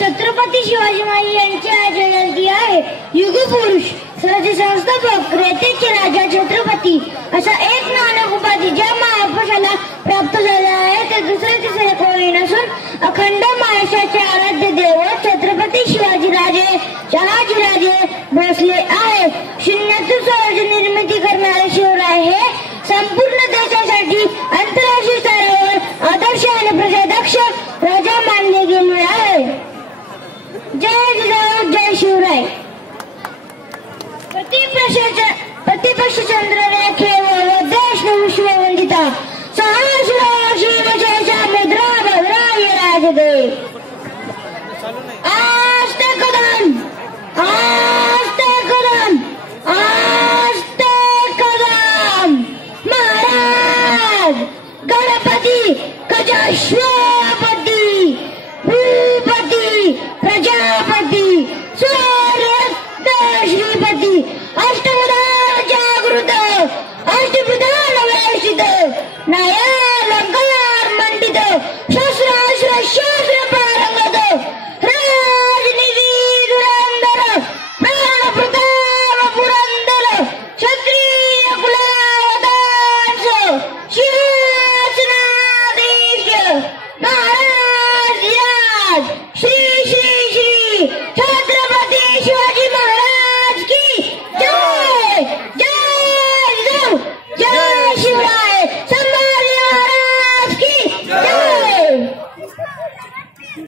छत्रपती शिवाजी महाराज यांची आज जयंती आहे. युगपुरुष स्वराज्य संस्थापक क्रांतीचे राजा छत्रपती असा एक नानक उपाधी ज्या महापुरुषाला प्राप्त झाला आहे ते दुसरे तिसरे कोणी नसून अखंड महाराष्ट्राचे आराध्य दैवत छत्रपती शिवाजीराजे शहाजीराजे भोसले आहे. शून्यातून स्वराज्य निर्मिती करणारे शिवराय हे संपूर्ण देशासाठी आंतरराष्ट्रीय स्तरावर आदर्श आणि प्रजादक्ष राजा मानले गेले आहे. जय जिजाऊ जय शिवराय. प्रतिपक्ष चंद्रने खेळ देश विश्ववंदिता सहस्र मुद्रा भद्राय राजदे. आस्ते कदम आस्ते कदम आस्ते कदम. महाराज गणपती गजाश्वपती भूपती प्रजापती सूर्यस्त श्रीपती अष्टविधान जागृत अष्टविधान वेशित न्यायालंकार मंडित